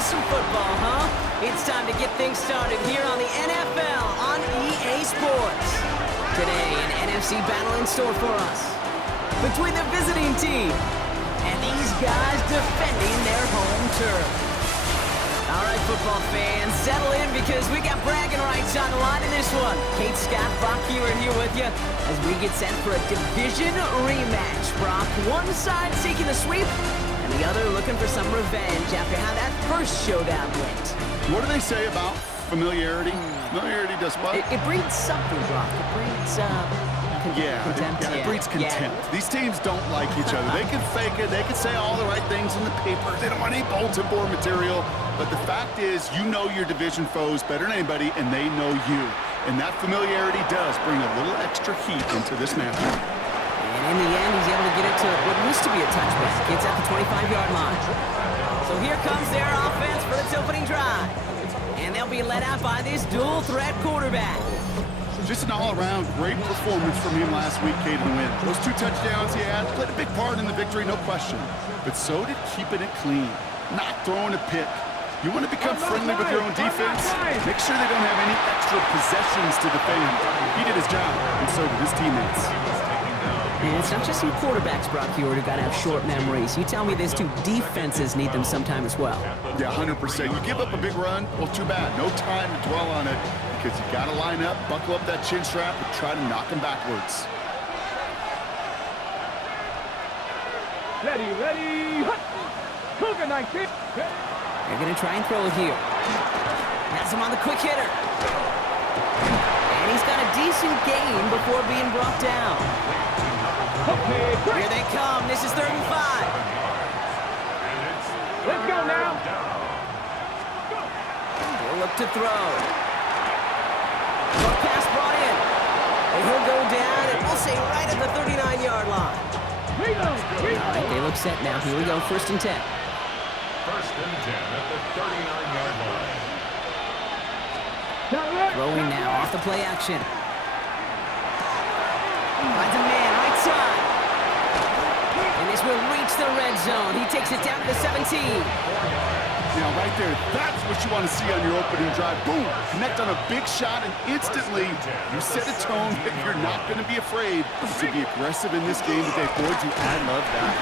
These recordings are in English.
with some football, huh? It's time to get things started here on the NFL on EA Sports. Today, an NFC battle in store for us between the visiting team and these guys defending their home turf. All right, football fans, settle in because we got bragging rights on the line in this one. Kate, Scott, Brock Hewitt here with you as we get set for a division rematch. Brock, one side seeking a sweep, and the other looking for some revenge after how that first showdown went. What do they say about familiarity? Familiarity does what? It breeds something, Brock. It breeds, contempt. It breeds contempt. Yeah. These teams don't like each other. They can fake it. They can say all the right things in the paper. They don't want any bulletin board material. But the fact is, you know your division foes better than anybody, and they know you. And that familiarity does bring a little extra heat into this matchup. And in the end, he's able to get it to what used to be a touchback. It's at the 25-yard line. So here comes their offense for its opening drive. And they'll be led out by this dual-threat quarterback. Just an all-around great performance from him last week, Cade, to win. Those 2 touchdowns he had played a big part in the victory, no question. But so did keeping it clean, not throwing a pick. You want to become friendly with your own defense? Make sure they don't have any extra possessions to defend. He did his job, and so did his teammates. And it's not just some quarterbacks, Brock Hewitt, who got to have short memories. You tell me these 2 defenses need them sometime as well. Yeah, 100%. You give up a big run, well, too bad. No time to dwell on it because you got to line up, buckle up that chin strap, and try to knock him backwards. Ready. Cougar 19. They're going to try and throw it here. Has him on the quick hitter. And he's got a decent gain before being brought down. Here they come. This is 3rd and 5. Let's go now. He'll look to throw. Short pass brought in. And he'll go down, and we'll say right at the 39-yard line. All right, they look set now. Here we go, 1st and 10. 1st and 10 at the 39-yard line. Throwing now off the play action. Finds a man right side. And this will reach the red zone. He takes it down to the 17. Now, right there, that's what you want to see on your opening drive. Boom! Connect on a big shot, and instantly you set a tone that you're not going to be afraid to be aggressive in this game today. Boy, do I love that.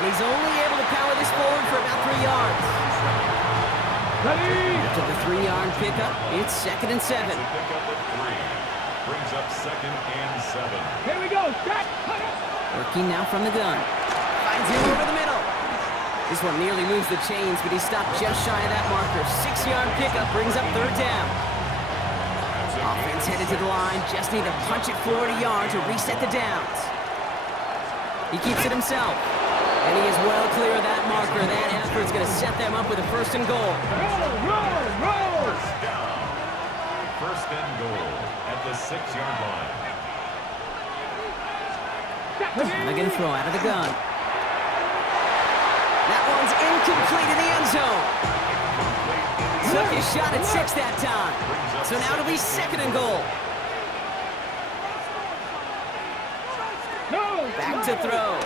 And he's only able to power this forward for about 3 yards. Ready. To the 3-yard pickup, it's 2nd and 7. Pickup at 3. Brings up 2nd and 7. Here we go. Set. Working now from the gun. Finds him over the middle. This one nearly moves the chains, but he stopped just shy of that marker. 6-yard pickup brings up 3rd down. Offense headed to the line. Just need to punch it 40 yards to reset the downs. He keeps it himself. And he is well clear of that marker. That effort's going to set them up with a 1st and goal. Roll. 1st and goal at the 6-yard line. They're going to throw out of the gun. That one's incomplete in the end zone. Took his shot at 6 that time. So now it'll be 2nd and goal. Back to throw.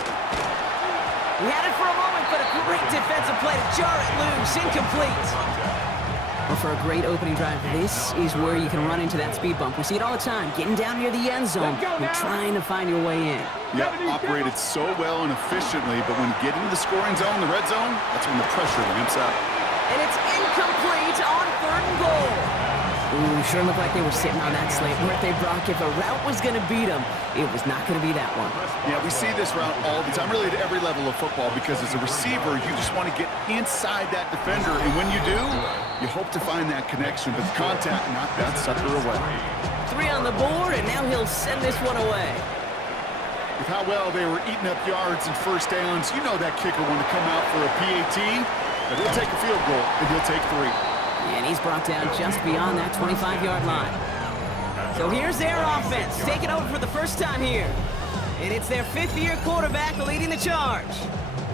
He had it for a moment, but a great defensive play to jar it loose. Incomplete. Well, for a great opening drive, this is where you can run into that speed bump. We see it all the time. Getting down near the end zone, you're trying to find your way in. Yep, operated so well and efficiently, but when you get into the scoring zone, the red zone, that's when the pressure ramps up. And it's incomplete on 3rd and goal. Ooh, sure looked like they were sitting on that slate. Weren't they, Brock? If a route was going to beat them, it was not going to be that one. Yeah, we see this route all the time, really at every level of football, because as a receiver, you just want to get inside that defender, and when you do, you hope to find that connection, but the contact knocked that sucker away. 3 on the board, and now he'll send this one away. With how well they were eating up yards and 1st downs, you know that kicker wanted to come out for a PAT, but he'll take a field goal, and he'll take 3. And he's brought down just beyond that 25-yard line. So here's their offense, taking over for the first time here. And it's their 5th-year quarterback leading the charge.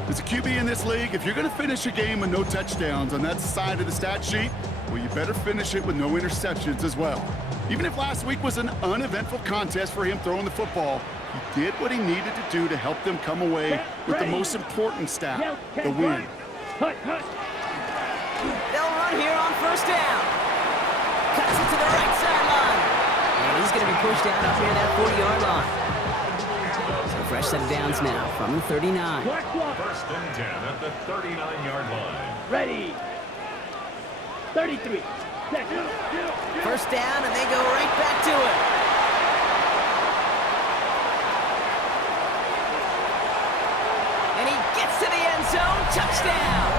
As a QB in this league, if you're going to finish a game with no touchdowns on that side of the stat sheet, well, you better finish it with no interceptions as well. Even if last week was an uneventful contest for him throwing the football, he did what he needed to do to help them come away with the most important stat, the win. They'll run here on first down. Cuts it to the right sideline. And he's going to be pushed out up near that 40-yard line. So fresh set of downs now from the 39. First and 10 at the 39-yard line. Ready. 33. Second. First down, and they go right back to it. And he gets to the end zone. Touchdown.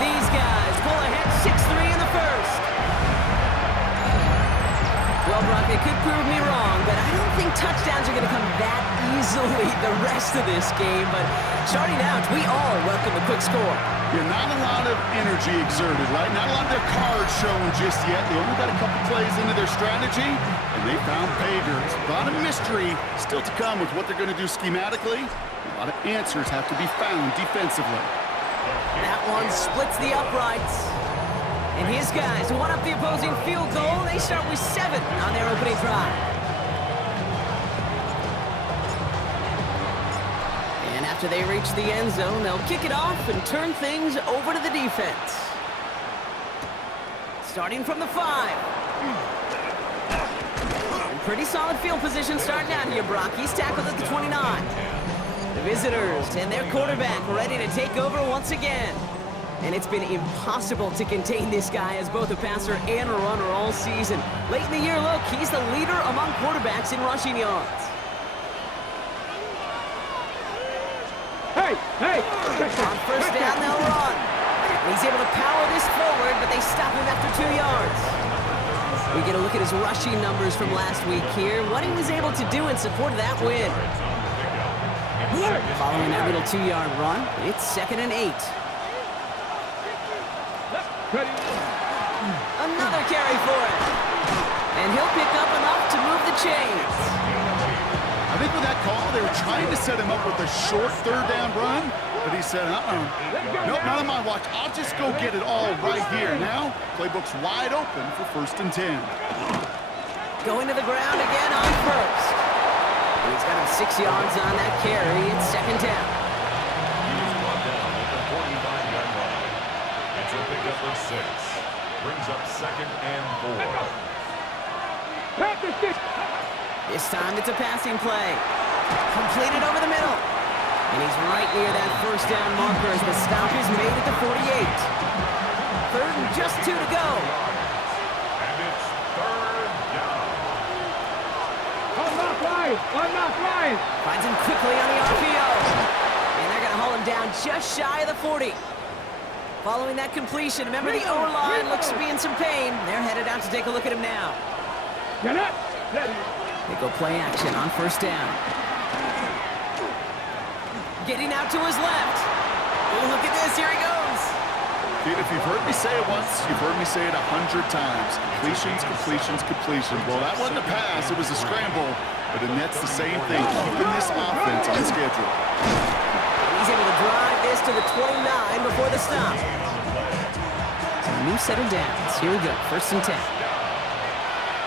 These guys pull ahead 6-3 in the first. Well, Brock, it could prove me wrong, but I don't think touchdowns are going to come that easily the rest of this game. But starting out, we all welcome the quick score. Yeah, not a lot of energy exerted, right? Not a lot of their cards showing just yet. They only got a couple plays into their strategy, and they found pay dirt. A lot of mystery still to come with what they're going to do schematically. A lot of answers have to be found defensively. That one splits the uprights. And his guys one up the opposing field goal. They start with 7 on their opening drive. And after they reach the end zone, they'll kick it off and turn things over to the defense. Starting from the 5. And pretty solid field position starting out here, Brock. He's tackled at the 29. The visitors and their quarterback ready to take over once again. And it's been impossible to contain this guy as both a passer and a runner all season. Late in the year, look, he's the leader among quarterbacks in rushing yards. Hey! On first down, they'll run. And he's able to power this forward, but they stop him after 2 yards. We get a look at his rushing numbers from last week here. What he was able to do in support of that win. Following that little 2-yard run, it's 2nd and 8. Another carry for it. And he'll pick up enough to move the chains. I think with that call, they were trying to set him up with a short 3rd down run, but he said, nope, not on my watch. I'll just go get it all right here. Now, playbook's wide open for 1st and 10. Going to the ground again on first. And he's got him 6 yards on that carry. It's 2nd down. He's brought down at the 45-yard line. It's a pickup of 6. Brings up 2nd and 4. This time it's a passing play. Completed over the middle. And he's right near that first down marker as the stop is made at the 48. 3rd and just 2 to go. And it's 3rd down. I'm not flying. Finds him quickly on the RPO. And they're going to haul him down just shy of the 40. Following that completion, remember the O-line looks to be in some pain. They're headed out to take a look at him now. Get up. They go play action on first down. Getting out to his left. Oh, look at this. Here he goes. Dude, if you've heard me say it once, you've heard me say it 100 times. Completions. Well, that wasn't a pass. It was a scramble. But it nets the same thing, keeping this offense on schedule. He's able to drive this to the 29 before the stop. So a new set of downs. Here we go. 1st and 10.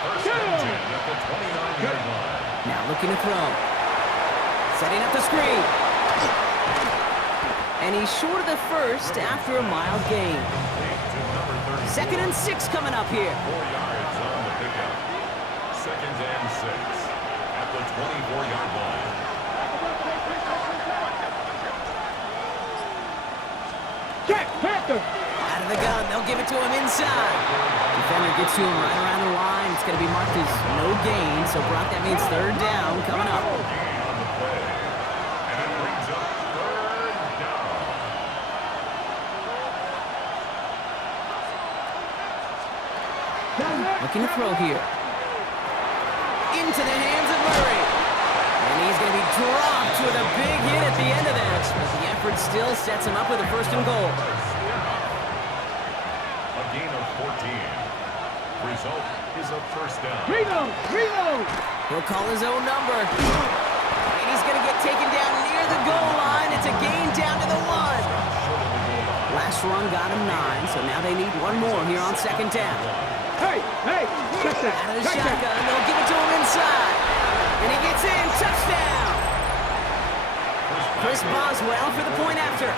First and 10 at the 29-yard line. Now looking to throw. Setting up the screen. And he's short of the first after a mild gain. 2nd and 6 coming up here. 4 yards on the pickup. 2nd and 6 at the 24-yard line. Check, Panther. Out of the gun, they'll give it to him inside. Defender gets to him right around the line. It's going to be marked as no gain. So, Brock, that means 3rd down coming up. On the play. And it brings up 3rd down. Looking to throw here. Into the hands of Murray. And he's going to be dropped with a big hit at the end of that. But the effort still sets him up with a 1st and goal. A gain of 14. Result is a 1st down. Reload. He'll call his own number. And he's going to get taken down near the goal line. It's a gain down to the 1. Last run got him 9, so now they need one more here on 2nd down. Hey, check that. Out of the shotgun, they'll give it to him inside. And he gets in, touchdown! Chris Boswell for the point after.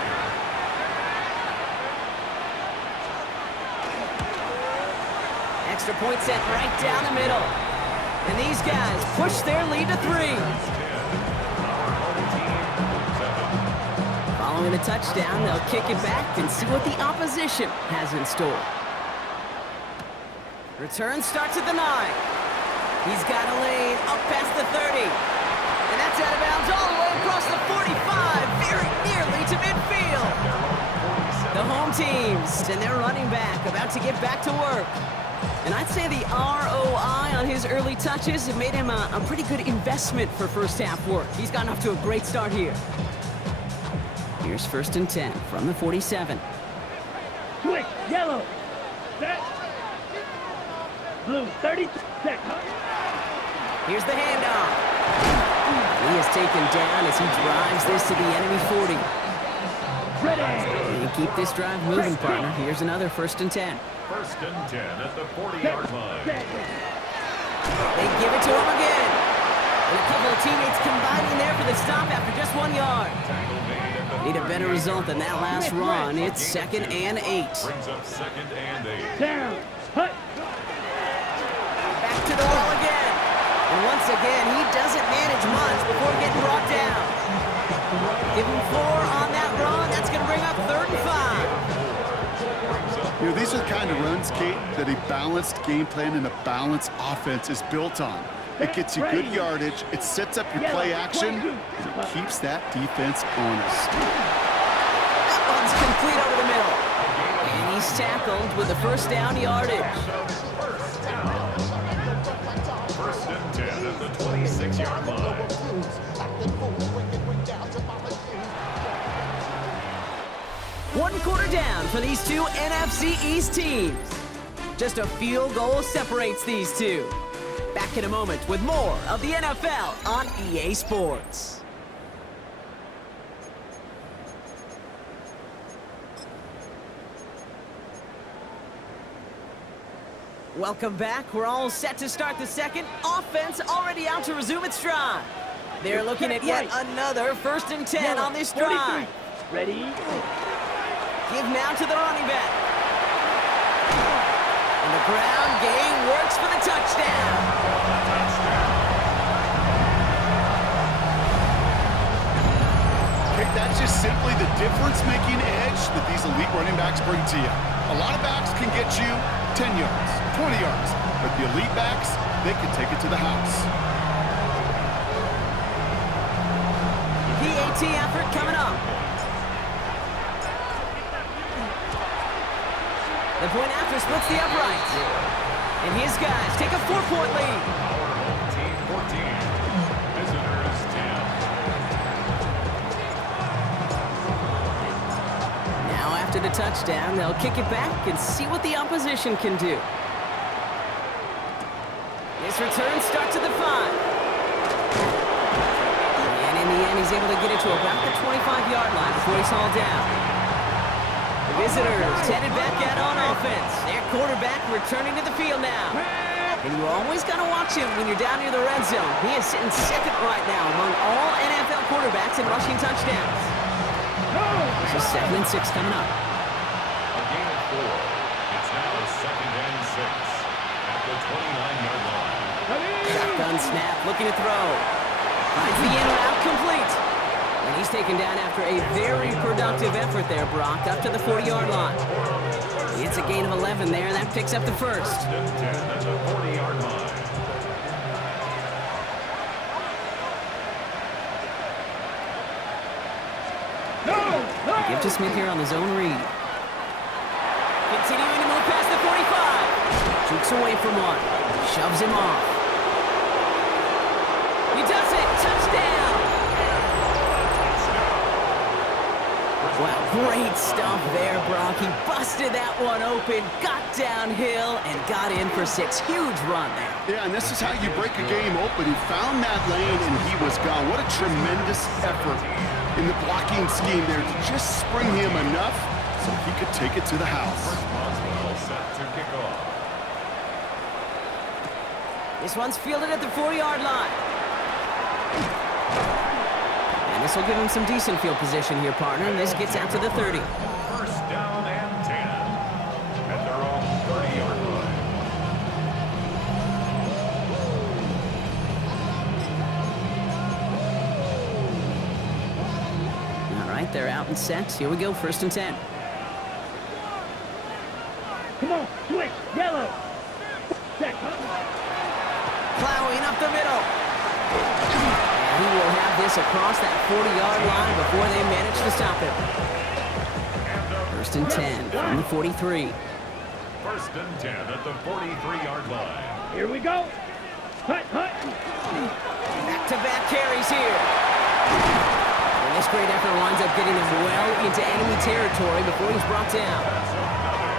extra point sent right down the middle. And these guys push their lead to 3. Following the touchdown, they'll kick it back and see what the opposition has in store. Return starts at the 9. He's got a lane up past the 30. And that's out of bounds all the way across the 45, very nearly to midfield. The home teams and their running back about to get back to work. And I'd say the ROI on his early touches have made him a pretty good investment for first half work. He's gotten off to a great start here. Here's 1st and 10 from the 47. Quick, yellow. Set. Blue, 30 seconds. Here's the handoff. He is taken down as he drives this to the enemy 40. Ready. And keep this drive moving, partner. Here's another 1st and 10. 1st and 10 at the 40-yard line. They give it to him again. And a couple of teammates combining there for the stop after just 1 yard. Need a better result than that last run. It's 2nd and 8. Brings up 2nd and 8. Down. Hut. Back to the wall again. And once again, he doesn't manage much before getting brought down. Give him 4 on that run. That's going to bring up 3rd and 5. You know, these are the kind of runs, Kate, that a balanced game plan and a balanced offense is built on. It gets you good yardage, it sets up your play action, and it keeps that defense honest. That one's complete over the middle. And he's tackled with the 1st down yardage. 1st and 10 at the 26-yard line. One quarter down for these two NFC East teams. Just a field goal separates these two. Back in a moment with more of the NFL on EA Sports. Welcome back. We're all set to start the second. Offense already out to resume its drive. They're looking at yet another 1st and 10 on this drive. Ready. Give now to the running back. And the ground game works for the touchdown. Okay, that's just simply the difference-making edge that these elite running backs bring to you. A lot of backs can get you 10 yards, 20 yards, but the elite backs, they can take it to the house. PAT effort coming up. The point after splits the uprights. And his guys take a 4-point lead. Team 14. Visitors 10. Now after the touchdown, they'll kick it back and see what the opposition can do. This return starts at the 5. And in the end, he's able to get it to about the 25-yard line before he's hauled down. The visitors headed back out on offense. Their quarterback returning to the field now. And you always got to watch him when you're down near the red zone. He is sitting 2nd right now among all NFL quarterbacks in rushing touchdowns. This is 2nd and 6 coming up. A gain of 4. It's now 2nd and 6 at the 29-yard line. Shotgun snap, looking to throw. Finds the in route complete. And he's taken down after a very productive effort there, Brock, up to the 40-yard line. It's a gain of 11 there, and that picks up the 1st. 1st and 10 at the 40-yard line. Give to Smith here on the zone read. Continuing to move past the 45. Jukes away from one. Shoves him off. He does it. Touchdown. Wow, great stuff there, Brock. He busted that one open, got downhill, and got in for 6. Huge run there. Yeah, and this is how you break a game open. He found that lane, and he was gone. What a tremendous effort in the blocking scheme there to just spring him enough so he could take it to the house. Boswell set to kick off. This one's fielded at the 40-yard line. And this will give him some decent field position here, partner. And this gets out to the 30. 1st down and 10 at their own 30-yard line. right, they're out and set. Here we go, 1st and 10. Come on, switch, yellow. Set. Plowing up the middle. And he will have this across that 40-yard line before they manage to stop him. 1st and 10 from the 43. 1st and 10 at the 43-yard line. Here we go. Hut, hut. Back-to-back carries here. And this great effort winds up getting him well into enemy territory before he's brought down.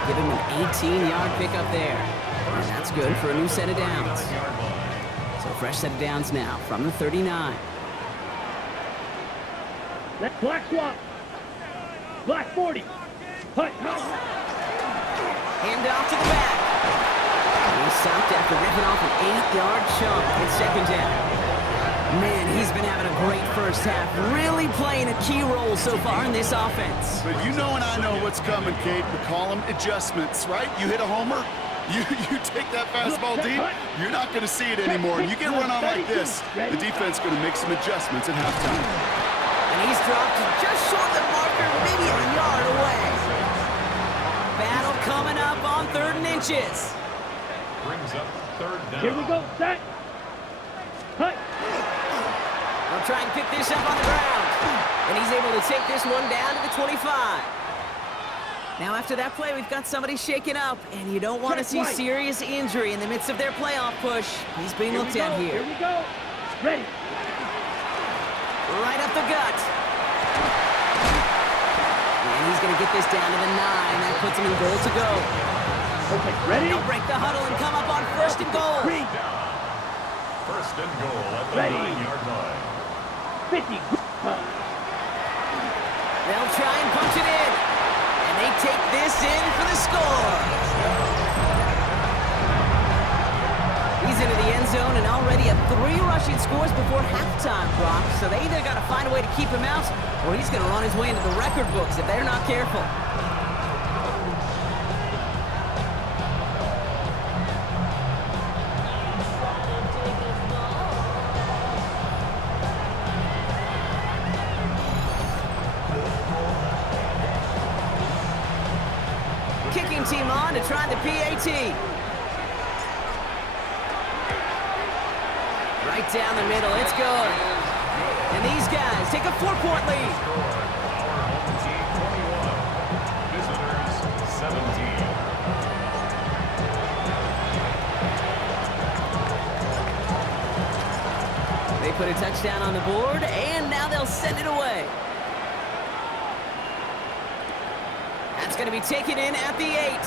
Give him an 18-yard pickup there. And that's good for a new set of downs. So fresh set of downs now from the 39. Let's black swap. Black 40. Hut, hut. Hand off to the back. He stopped after ripping off an 8-yard chunk. It's 2nd down. Man, he's been having a great first half, really playing a key role so far in this offense. But you know and I know what's coming, Kate. We call them adjustments, right? You hit a homer, you take that fastball deep, you're not going to see it anymore. And you get run on like this, the defense is going to make some adjustments at halftime. And he's dropped just short of the marker, maybe a yard away. Battle coming up on 3rd and inches. Brings up 3rd down. Here we go, set. Hut. They'll try and pick this up on the ground. And he's able to take this one down to the 25. Now after that play, we've got somebody shaken up. And you don't want to see serious injury in the midst of their playoff push. He's being looked at here. Here we go. Ready. Right up the gut. And he's going to get this down to the 9. That puts him in goal to go. Okay, ready. They'll break the huddle and come up on 1st and goal. 1st and goal at the 9-yard line. 50. They'll try and punch it in. And they take this in for the score. He's into the end zone and already at 3 rushing scores before halftime, Brock. So they either got to find a way to keep him out, or he's going to run his way into the record books if they're not careful. Kicking team on to try the PAT. Right down the middle, it's good. And these guys take a 4-point lead. Our home team 21, visitors 17. They put a touchdown on the board, and now they'll send it away. That's going to be taken in at the 8.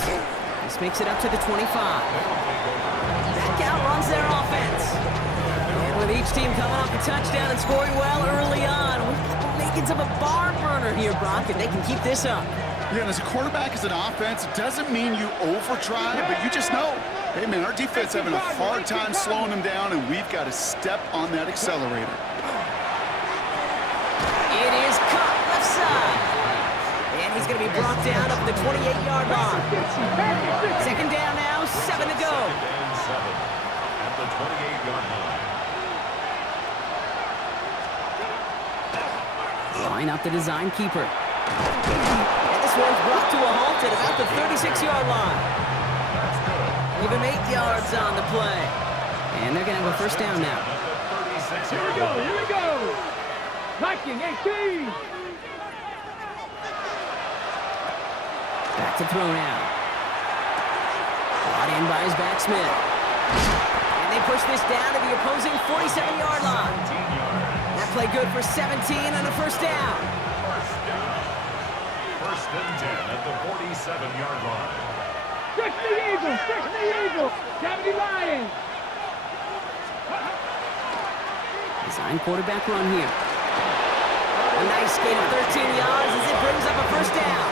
This makes it up to the 25. That outruns their offense. And with each team coming off a touchdown and scoring well early on, we've got the makings of a barn burner here, Brock, and they can keep this up. Yeah, and as a quarterback, as an offense, it doesn't mean you over-try, but you just know, hey, man, our defense having a hard time slowing them down, and we've got to step on that accelerator. It is caught left side. And he's going to be brought down up the 28-yard line. 2nd down now, 7 to go. 2nd and 7 at the 28-yard line. Line up the design keeper. And this one's brought to a halt at about the 36-yard line. Give him 8 yards on the play. And they're going to have a 1st down now. Here we go, here we go. Knocking 18. Back to throw now. Brought in by his back Smith. And they push this down to the opposing 47-yard line. That play good for 17 on a 1st down. 1st and 10 at the 47-yard line. Stretch the eagle, stretch the eagle. Gravity Lions. Design quarterback run here. A nice gain of 13 yards as it brings up a 1st down.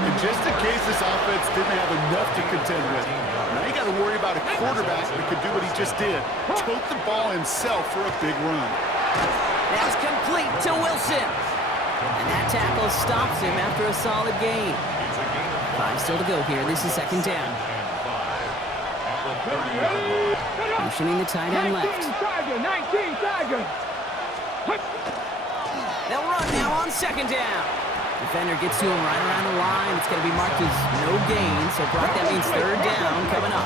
And just in case this offense didn't have enough to contend with, now you got to worry about a quarterback that could do what he just did. Tote the ball himself for a big run. That's complete to Wilson. And that tackle stops him after a solid gain. 5 still to go here. This is 2nd down. Motioning the tight end left. 19 Tiger. They'll run now on second down. Defender gets to him right around the line. It's going to be marked as no gain, so Brock, that means third down coming up.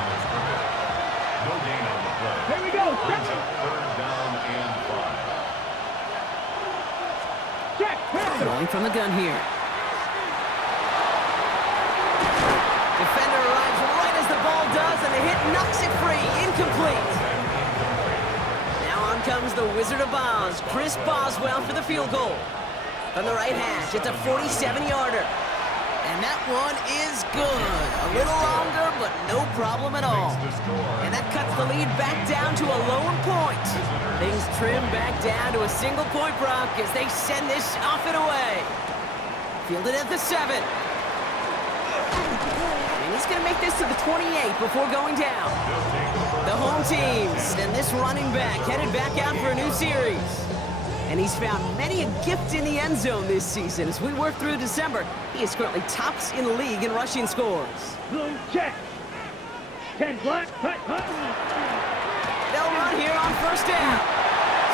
No gain on the play. Here we go. Brings up third down and 5. Check. Rolling from the gun here. Defender arrives right as the ball does, and the hit knocks it free. Incomplete. Now on comes the Wizard of Oz, Chris Boswell, for the field goal. From the right hash, it's a 47-yarder. And that one is good. A little longer, but no problem at all. And that cuts the lead back down to a lone point. Things trim back down to a single point, Brock, as they send this off and away. Fielded at the 7. And he's going to make this to the 28 before going down. The home teams and this running back headed back out for a new series. And he's found many a gift in the end zone this season. As we work through December, he is currently tops in the league in rushing scores. Blue check. 10 black. Hut. They'll run here on first down.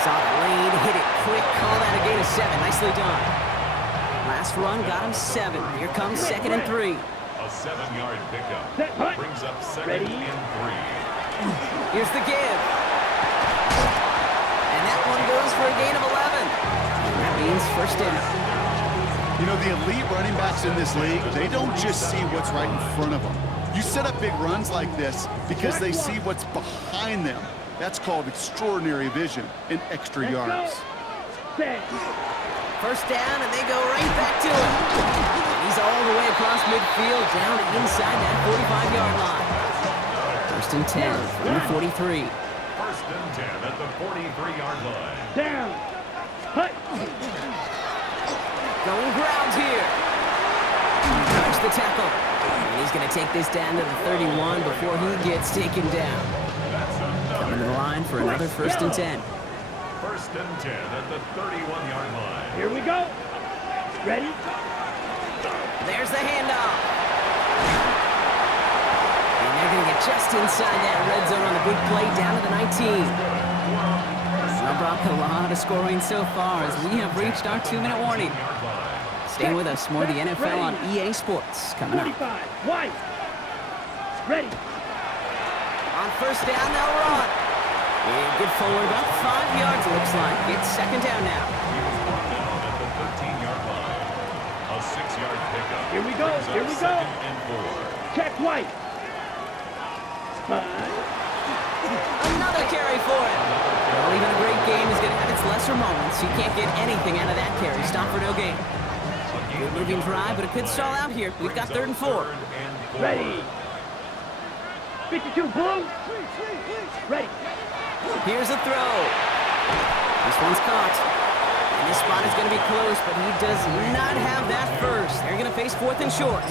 Saw the lane, hit it quick, call that a gain of 7. Nicely done. Last run got him 7. Here comes second and 3. A 7-yard pickup. Set, hut. Brings up second Ready. and 3. Here's the give. And that one goes for a gain of 11. And that means first down. You know, the elite running backs in this league, they don't just see what's right in front of them. You set up big runs like this because they see what's behind them. That's called extraordinary vision and extra yards. Set. First down, and they go right back to him. And he's all the way across midfield, down inside that 45-yard line. First and 10 from the 43. First and 10 at the 43-yard line. Down. Hut. Going ground here. Touch the tackle. And he's going to take this down to the 31 before he gets taken down. Coming to the line for another first and 10. First and 10 at the 31-yard line. Here we go. Ready? There's the handoff. And they're going to get just inside that red zone on the big play down to the 19. Now, Brock, a lot of scoring so far as we have reached our 2-minute warning. Stay with us. More of the NFL on EA Sports coming up. 45. White. Ready. On first down, they'll run. And good forward, about 5 yards, it looks like. It's second down now. He was brought down at the 13-yard line. A 6-yard pickup. Here we go. Brings up Here we go. second and 4. Check White. 5. Another carry for him. Well, even a great game is going to have its lesser moments. You can't get anything out of that carry. Stop for no gain. Good moving drive, but it could stall out here. We've got third and 4. Ready. 52 blue. Ready. Here's a throw. This one's caught. And this spot is going to be close, but he does not have that first. They're going to face fourth and short.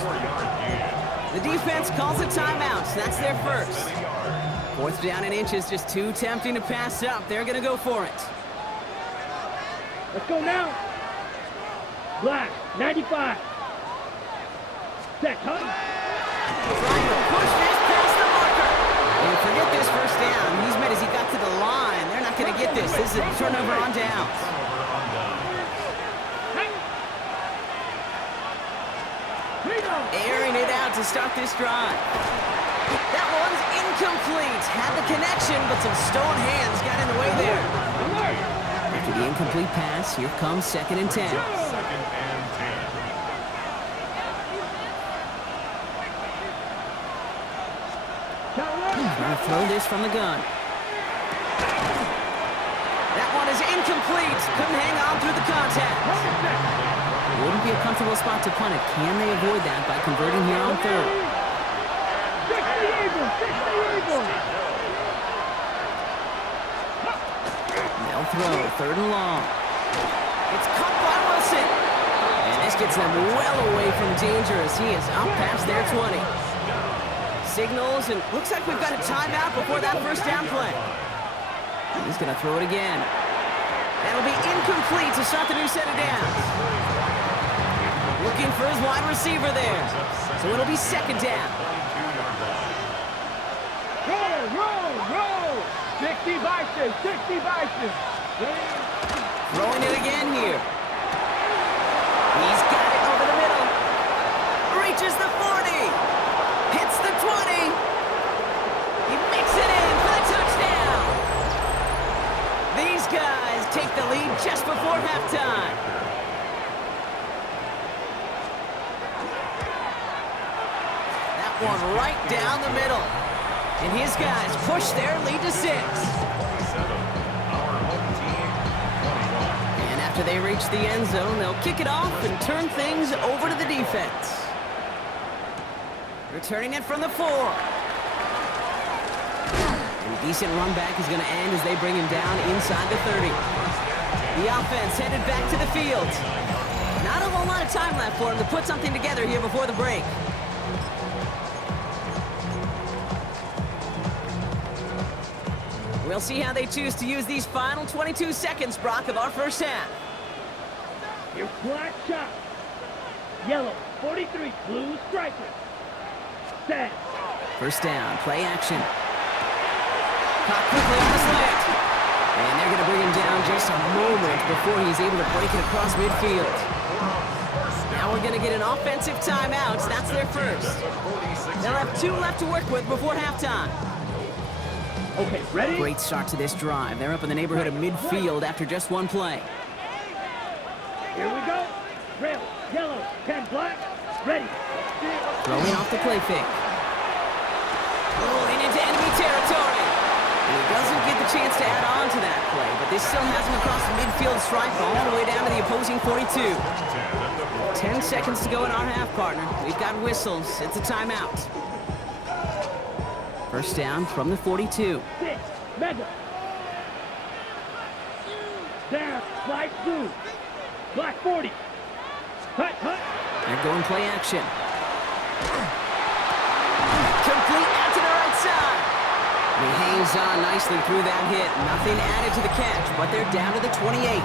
The defense calls a timeout. So that's their first. Fourth down and inches, just too tempting to pass up. They're going to go for it. Let's go now. Black. 95. Set. Hut. Trying to push this past the marker. And forget this first down. He's made as he got to the line. They're not going to get this. This is a turnover on downs. Airing it out to start this drive. That one's incomplete. Had the connection, but some stone hands got in the way there. After the incomplete pass, here comes second and 10. Second and 10. Trying to throw this from the gun. That one is incomplete. Couldn't hang on through the contact. Wouldn't be a comfortable spot to punt it. Can they avoid that by converting here on third? 60 Eagles. They'll throw third and long. It's caught by Wilson. And this gets them well away from danger as he is up past their 20. Signals, and looks like we've got a timeout before that first down play. He's going to throw it again. That'll be incomplete to start the new set of downs. Looking for his wide receiver there. So it'll be second down. Roll. 60 Vikings. Throwing it again here. He's got it over the middle. Reaches the 40. Hits the 20. He makes it in for the touchdown. These guys take the lead just before halftime. That one right down the middle. And his guys push their lead to 6. And after they reach the end zone, they'll kick it off and turn things over to the defense. Returning it from the 4. And a decent run back is going to end as they bring him down inside the 30. The offense headed back to the field. Not a whole lot of time left for him to put something together here before the break. We'll see how they choose to use these final 22 seconds, Brock, of our first half. Your flat shot. Yellow, 43, blue striker. Set. First down, play action. Caught quickly on the slant. And they're going to bring him down just a moment before he's able to break it across midfield. Now we're going to get an offensive timeout. That's their first. They'll have 2 left to work with before halftime. Okay, ready? Great start to this drive. They're up in the neighborhood of midfield after just 1 play. Here we go. Red, yellow, 10 black, ready. Throwing off the play fake. Rolling into enemy territory. And he doesn't get the chance to add on to that play, but this still has him across the midfield stripe all the way down to the opposing 42. 10 seconds to go in our half, partner. We've got whistles. It's a timeout. First down from the 42. 6, mega. Down, black, blue. Black 40. Hut, hut. They're going play action. Complete out to the right side. He hangs on nicely through that hit. Nothing added to the catch, but they're down to the 28.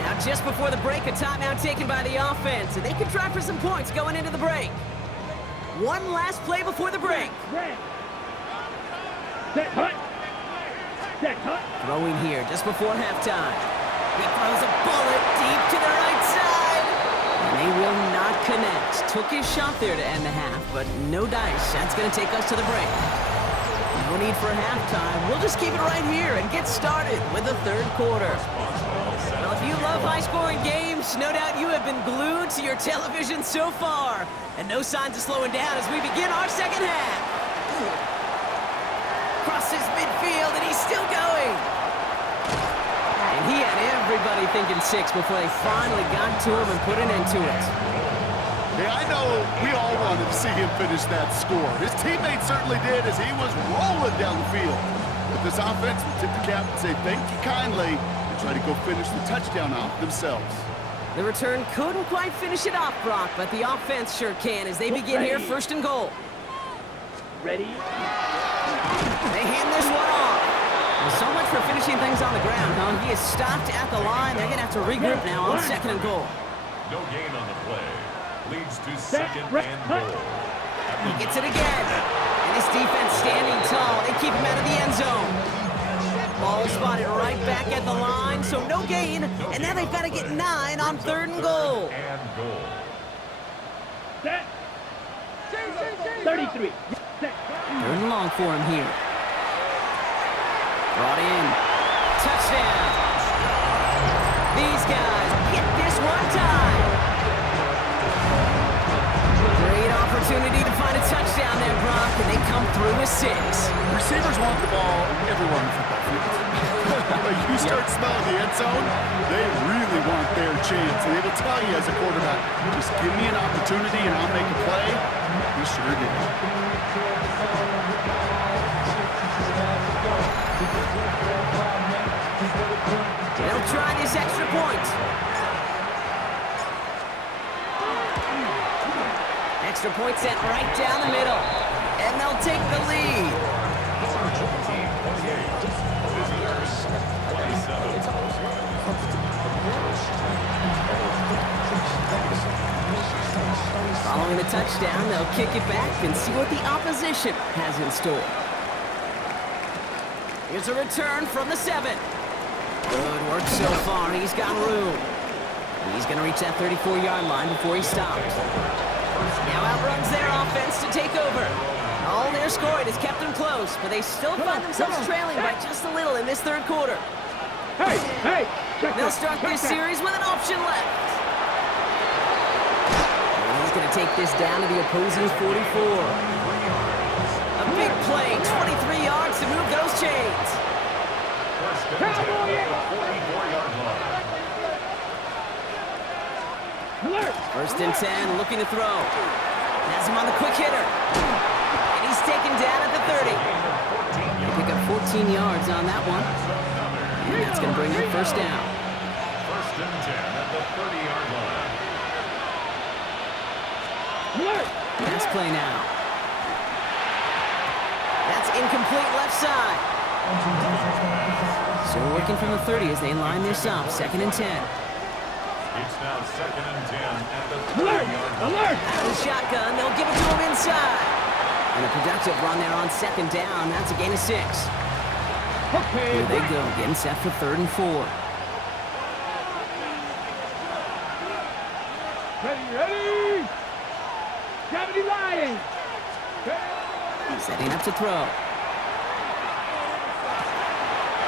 Now just before the break, a timeout taken by the offense, and they can try for some points going into the break. One last play before the break. Red. Set, hut. Set, hut. Throwing here just before halftime. He throws a bullet deep to the right side. And they will not connect. Took his shot there to end the half, but no dice. That's going to take us to the break. No need for halftime. We'll just keep it right here and get started with the third quarter. Well, if you love high-scoring games, no doubt you have been glued to your television so far. And no signs of slowing down as we begin our second half. Crosses midfield, and he's still going. And he had everybody thinking 6 before they finally got to him and put an end to it. Yeah, I know we all wanted to see him finish that score. His teammates certainly did as he was rolling down the field. But this offense will tip the cap and say thank you kindly and try to go finish the touchdown off themselves. The return couldn't quite finish it off, Brock, but the offense sure can as they begin here first and goal. Ready. They hand this one off. Well, so much for finishing things on the ground, huh? He is stopped at the line. They're going to have to regroup now on second and goal. No gain on the play. Leads to second and goal. He gets it again. And his defense standing tall. They keep him out of the end zone. Ball spotted right back at the line, so no gain. And now they've got to get 9 on third and goal. Set. 33. Set. Third and long for him here. Brought in. Touchdown. These guys get this one time. Great opportunity to find a touchdown there, Brock, and they come through with 6. Receivers want the ball everywhere on the football field. You start smelling the end zone, they really want their chance. And they will tell you as a quarterback, just give me an opportunity and I'll make a play. He sure did. They'll try this extra point. Extra point sent right down the middle. And they'll take the lead. Following the touchdown, they'll kick it back and see what the opposition has in store. Here's a return from the 7. Good work so far. He's got room. He's going to reach that 34-yard line before he stops. Now outruns their offense to take over. All their scoring has kept them close, but they still find themselves trailing by just a little in this third quarter. Hey! They'll start this series with an option left. And he's going to take this down to the opposing 44. A big play, 23 yards to move those chains. First and 10, looking to throw. Has him on the quick hitter. And he's taken down at the 30. They pick up 14 yards on that one. And that's going to bring up first down. First and 10 at the 30-yard line. Pass play now. That's incomplete left side. So working from the 30 as they line this up. Second and 10. It's now second and 10 at the 30-yard line. Out of the shotgun, they'll give it to him inside. And a productive run there on second down. That's a gain of 6. Here they go, getting set for 3rd and 4. Ready! Gravity Lions! Setting up to throw.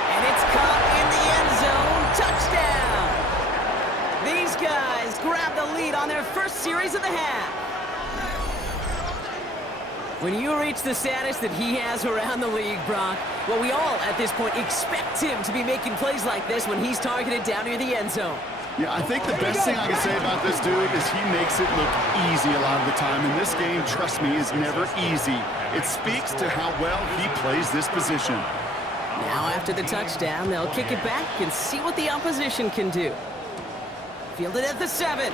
And it's caught in the end zone. Touchdown! These guys grab the lead on their first series of the half. When you reach the status that he has around the league, Brock, well, we all, at this point, expect him to be making plays like this when he's targeted down near the end zone. Yeah, I think the best thing I can say about this dude is he makes it look easy a lot of the time. And this game, trust me, is never easy. It speaks to how well he plays this position. Now, after the touchdown, they'll kick it back and see what the opposition can do. Fielded at the 7.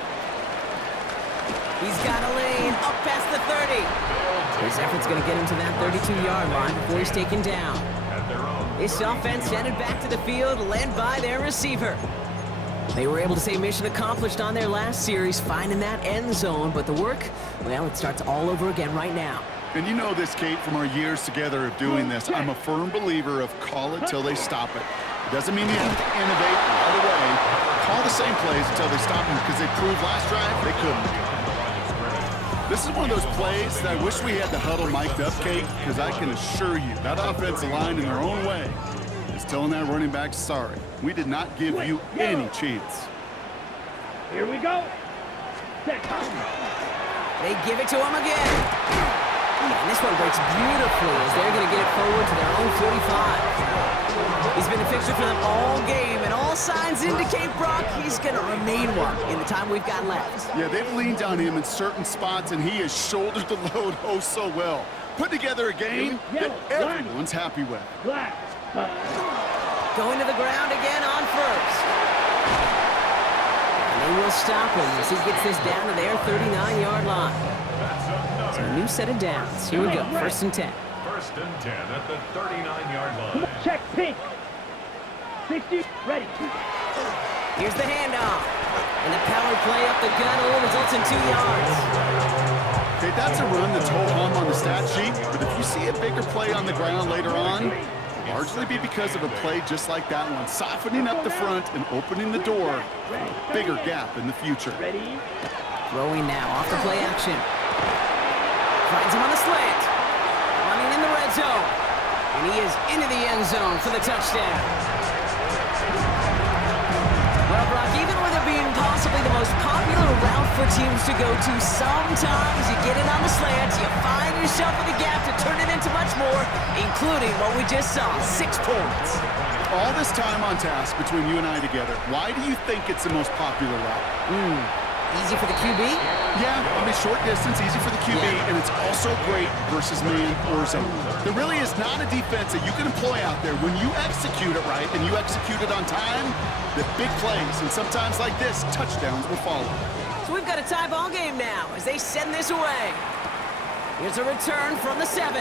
He's got a lane up past the 30. His effort's going to get him to that 32-yard line before he's taken down. This offense headed back to the field, led by their receiver. They were able to say mission accomplished on their last series, finding that end zone. But the work, well, it starts all over again right now. And you know this, Kate, from our years together of doing this. I'm a firm believer of call it till they stop it. It doesn't mean you have to innovate right away. Call the same plays until they stop them, because they proved last drive they couldn't. This is one of those plays that I wish we had the huddle mic'd up, Kate, because I can assure you that offensive line in their own way is telling that running back, sorry, we did not give you any chance. Here we go. Set. They give it to him again. And this one breaks beautifully as they're going to get it forward to their own 45. He's been a fixture for them all game, and all signs indicate, Brock, he's going to remain one in the time we've got left. Yeah, they've leaned on him in certain spots, and he has shouldered the load oh so well. Put together a game that everyone's happy with. Black. Going to the ground again on first. And they will stop him as he gets this down to their 39-yard line. So a new set of downs. Here we go, first and 10. First and 10 at the 39-yard line. Check pink. 60, ready. Here's the handoff. And the power play up the gut only results in 2 yards. Okay, that's a run that's whole hum on the stat sheet, but if you see a bigger play on the ground later on, largely be because of a play just like that one, softening up the front and opening the door for a bigger gap in the future. Ready. Throwing now off the play action. Finds him on the slant. Running in the red zone. And he is into the end zone for the touchdown. Well, Brock, even with it being possibly the most popular route for teams to go to, sometimes you get it on the slant, you find yourself with a gap to turn it into much more, including what we just saw, 6 points. All this time on task between you and I together, why do you think it's the most popular route? Easy for the QB? Yeah, I mean, short distance, easy for the QB, and it's also great versus man or zone. There really is not a defense that you can employ out there. When you execute it right and you execute it on time, the big plays, and sometimes like this, touchdowns will follow. So we've got a tie ball game now as they send this away. Here's a return from the 7.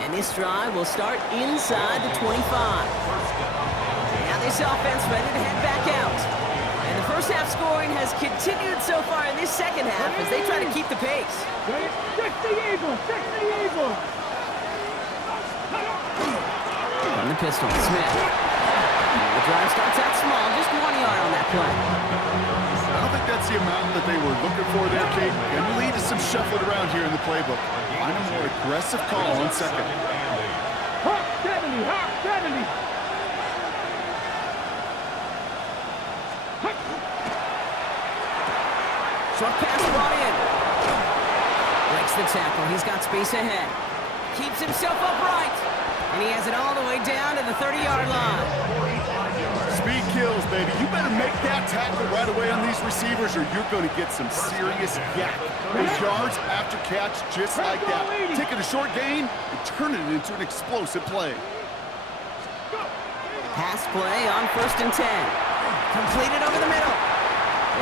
And this drive will start inside the 25. Now this offense ready to head back out. And the first half scoring has continued so far in this second half as they try to keep the pace. Check the eagle. Check the eagle. From the pistol, Smith. The drive starts out small, just 1 yard on that play. the amount that they were looking for there, Kate. And the lead is some shuffling around here in the playbook. Find a more aggressive call on second. Hawk 70, Hawk 70. Short pass brought in. Breaks the tackle. He's got space ahead. Keeps himself upright. And he has it all the way down to the 30-yard line. Speed kills, baby. You better make that tackle right away on these receivers or you're going to get some serious yak. Those yards after catch just like that. Taking a short gain and turning it into an explosive play. Pass play on 1st and 10. Completed over the middle.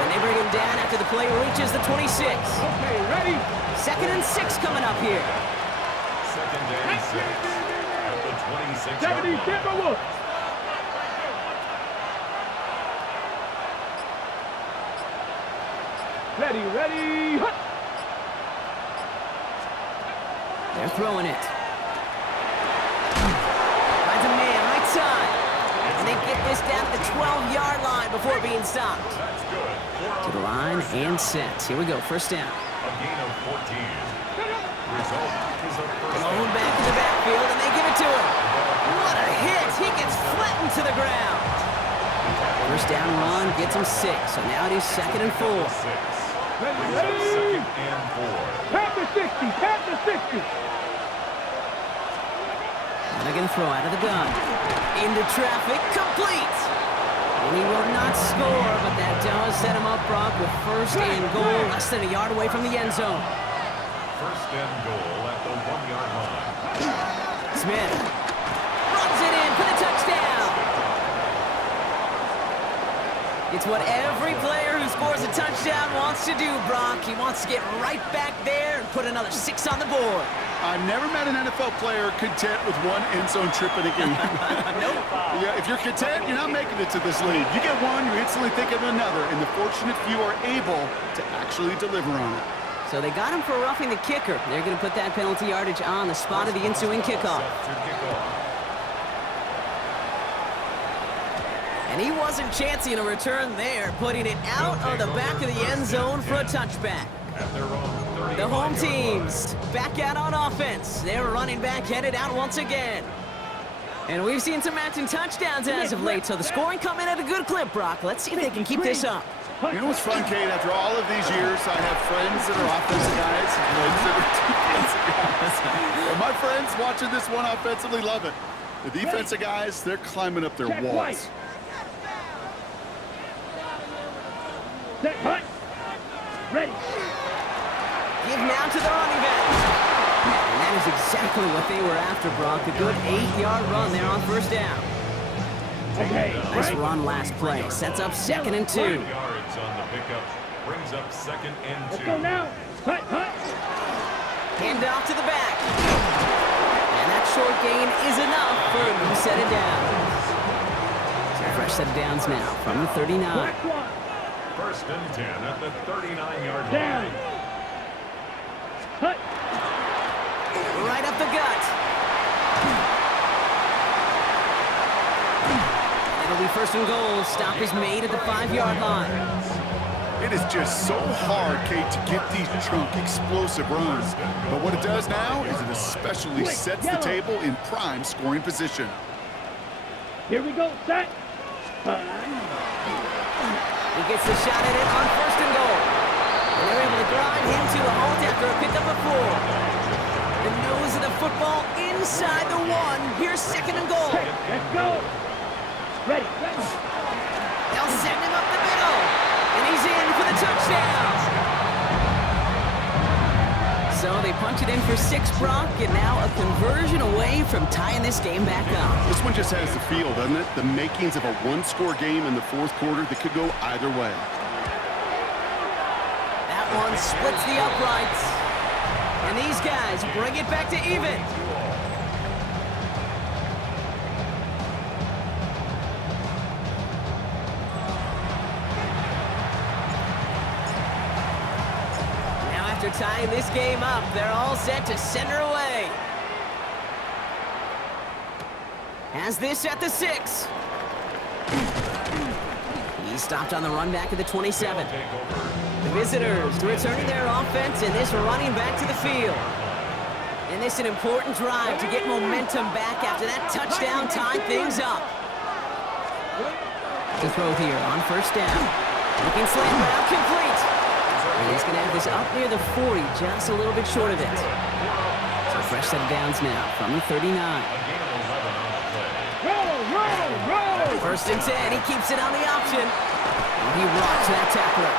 And they bring him down after the play reaches the 26. Okay, ready? 2nd and 6 coming up here. 2nd and 6 at the 26-yard 70, line. Timberwolves. Ready, ready. Hut. They're throwing it. Finds a man right side. And they get this down to the 12-yard line before being stopped. That's good. To the line and set. Here we go, 1st down. A gain of 14. Result is a first Going down. back in the backfield, and they give it to him. What a hit! He gets flattened to the ground. 1st down run gets him 6. So now it is 2nd and 4. 6. Ready, Brings up ready. 2nd and 4. Pat the 60, pat the 60. Now they're going to throw out of the gun. Into traffic, complete. And he will not score, but that does set him up, Brock, with 1st and goal, less than a yard away from the end zone. 1st and goal at the 1-yard line. Smith runs it in for the touchdown. It's what every player who scores a touchdown wants to do, Brock. He wants to get right back there and put another 6 on the board. I've never met an NFL player content with one end zone trip in a game. Nope. Yeah, if you're content, you're not making it to this league. You get one, you instantly think of another, and the fortunate few are able to actually deliver on it. So they got him for roughing the kicker. They're going to put that penalty yardage on the spot of the ensuing kickoff. Set to kick off. And he wasn't chancing a return there, putting it out of the back of the end zone for a touchback. At their own 30. The home teams back out on offense. Their running back headed out once again. And we've seen some matching touchdowns as of late, so the scoring coming at a good clip, Brock. Let's see if they can keep this up. You know what's fun, Kate? After all of these years, I have friends that are offensive guys and friends that are defensive guys. And my friends watching this one offensively love it. The defensive guys, they're climbing up their Check walls. right. Set hut. Ready. Give now to the running back. And that is exactly what they were after, Brock. A good 8-yard run there on 1st down. Okay, Nice right. run last play. Sets up 2nd and 2. 2 yards on the pickup. Brings up 2nd and 2. Let's go now. Hut, hut. Hand off to the back. And that short gain is enough for a new set of downs. So a fresh set of downs now from the 39. Black one. 1st and 10 at the 39-yard Down. line. Hut. Right up the gut. It'll be 1st and goal. Stop is made at the 5-yard line. It is just so hard, Kate, to get these chunk, explosive runs. But what it does now is it especially sets the table in prime scoring position. Here we go. Set. He gets the shot at it on 1st and goal. And they're able to grind him to a halt after a pickup of 4. The nose of the football inside the 1. Here's 2nd and goal. Hey, let's go. Ready. Ready. They'll send him up the middle. And he's in for the touchdown. So they punch it in for 6, Brock, and now a conversion away from tying this game back up. This one just has the feel, doesn't it? The makings of a one-score game in the 4th quarter that could go either way. That one splits the uprights. And these guys bring it back to even. Now after tying this game up, they're all set to center away. Has this at the 6. He He's stopped on the run back at the 27. The visitors returning their offense and this running back to the field. And this an important drive to get momentum back after that touchdown tied things up. To throw here on first down. Looking slant route complete. And he's going to have this up near the 40, just a little bit short of it. So fresh set of downs now from the 39. First and 10, he keeps it on the option. And he rocks that tackler.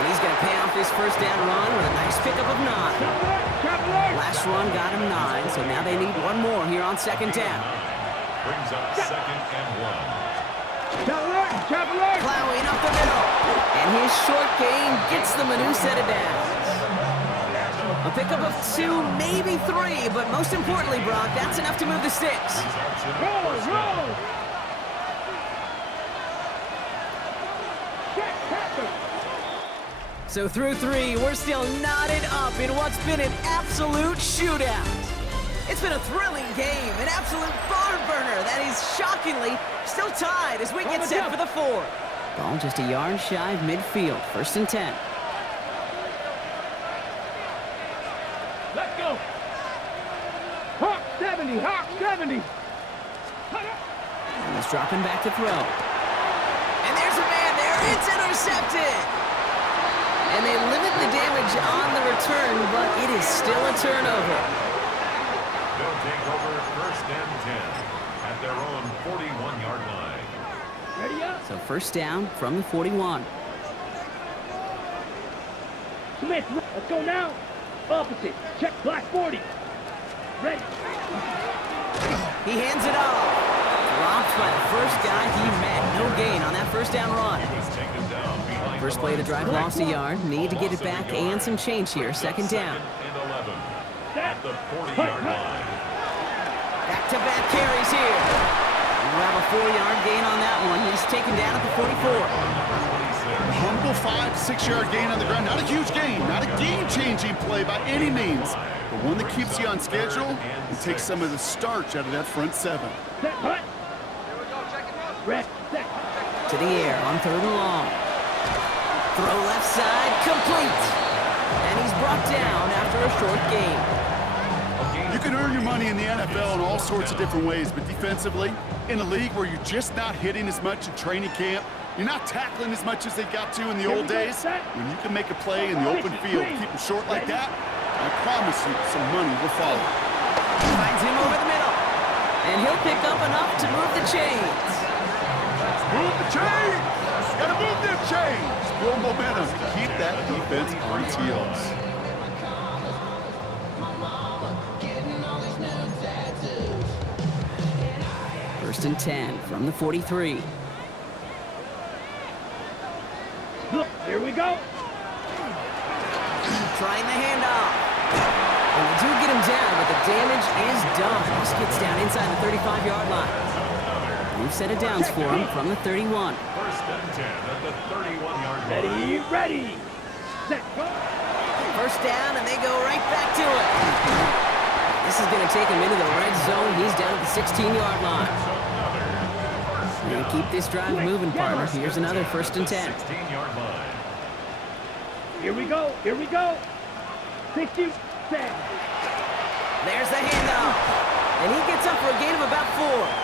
And he's going to pay off this first down run with a nice pickup of 9. Last run got him 9, so now they need one more here on second down. Brings up second and 1. Plowing up the middle. And his short gain gets them a new set of downs. A pickup of 2, maybe 3, but most importantly, Brock, that's enough to move the sticks. Roll! So through 3, we're still knotted up in what's been an absolute shootout. It's been a thrilling game, an absolute barn burner that is shockingly still tied as we get set for the 4. Ball just a yard shy of midfield, first and 10. Let's go. Hawk 70, Hawk 70. And he's dropping back to throw. And there's a man there, it's intercepted. And they limit the damage on the return, but it is still a turnover. They'll take over first and 10 at their own 41-yard line. Ready up. So first down from the 41. Smith, let's go now. Opposite. Check black 40. Ready. He hands it off. Dropped by the first guy he met. No gain on that first down run. He's taken down behind First play of the drive lost a yard. Need to get it back and some change here. Second down. Second and 11 at the 40-yard line. Back-to-back carries here. We'll have a 4-yard gain on that one. He's taken down at the 44. Humble 5-6-yard gain on the ground. Not a huge gain, not a game-changing play by any means, but one that keeps you on schedule and takes some of the starch out of that front 7. Set, hut. Red, set. To the air on 3rd and long. Throw left side, complete. And he's brought down after a short gain. You can earn your money in the NFL in all sorts of different ways, but defensively, in a league where you're just not hitting as much in training camp, you're not tackling as much as they got to in the old days, when you can make a play in the open field, keep them short like that, I promise you some money will follow. Finds him over the middle. And he'll pick up enough to move the chains. Move the chains! Gotta move them chains! Build momentum. Keep that defense on its heels. First and 10 from the 43. Look, here we go. Trying the handoff. And they do get him down, but the damage is done. This gets down inside the 35-yard line. New set of downs for him from the 31. First and 10 at the 31-yard line. Ready. Set, go. First down, and they go right back to it. This is going to take him into the red zone. He's down at the 16-yard line. Going to keep this drive moving, partner. Here's another first and 10. 16-yard line. Here we go. 60, set. There's the handoff. And he gets up for a gain of about 4.